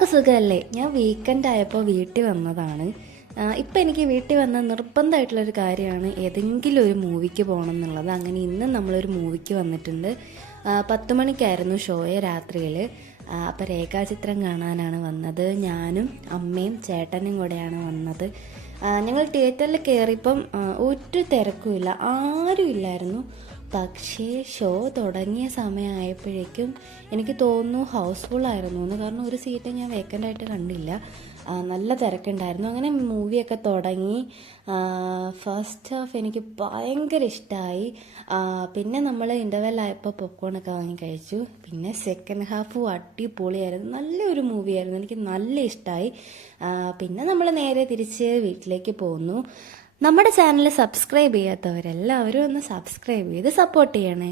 എല്ലാവർക്കും സുഖമല്ലേ? ഞാൻ വീക്കെൻഡ് ആയപ്പോൾ വീട്ടിൽ വന്നതാണ്. ഇപ്പം എനിക്ക് വീട്ടിൽ വന്ന നിർബന്ധമായിട്ടുള്ളൊരു കാര്യമാണ് ഏതെങ്കിലും ഒരു മൂവിക്ക് പോകണം എന്നുള്ളത്. അങ്ങനെ ഇന്നും നമ്മളൊരു മൂവിക്ക് വന്നിട്ടുണ്ട്. 10 മണിക്കായിരുന്നു ഷോയെ രാത്രിയിൽ. അപ്പോൾ രേഖാചിത്രം കാണാനാണ് വന്നത്. ഞാനും അമ്മയും ചേട്ടനും കൂടെയാണ് വന്നത്. ഞങ്ങൾ തിയേറ്ററിൽ കയറിയപ്പം ഒരു തിരക്കുമില്ല, ആരും ഇല്ലായിരുന്നു. പക്ഷേ ഷോ തുടങ്ങിയ സമയമായപ്പോഴേക്കും എനിക്ക് തോന്നുന്നു ഹൗസ്ഫുള്ളായിരുന്നു എന്ന്. കാരണം ഒരു സീറ്റ് ഞാൻ വേക്കൻ്റായിട്ട് കണ്ടില്ല. നല്ല തിരക്കുണ്ടായിരുന്നു. അങ്ങനെ മൂവിയൊക്കെ തുടങ്ങി. ഫസ്റ്റ് ഹാഫ് എനിക്ക് ഭയങ്കര ഇഷ്ടമായി. പിന്നെ നമ്മൾ ഇൻ്റർവെല്ലായപ്പോൾ പോപ്കോണൊക്കെ വാങ്ങി കഴിച്ചു. പിന്നെ സെക്കൻഡ് ഹാഫ് അടിപൊളിയായിരുന്നു. നല്ലൊരു മൂവിയായിരുന്നു, എനിക്ക് നല്ല ഇഷ്ടമായി. പിന്നെ നമ്മൾ നേരെ തിരിച്ച് വീട്ടിലേക്ക് പോന്നു. നമ്മുടെ ചാനൽ സബ്സ്ക്രൈബ് ചെയ്യാത്തവരെല്ലാവരും ഒന്ന് സബ്സ്ക്രൈബ് ചെയ്ത് സപ്പോർട്ട് ചെയ്യണേ.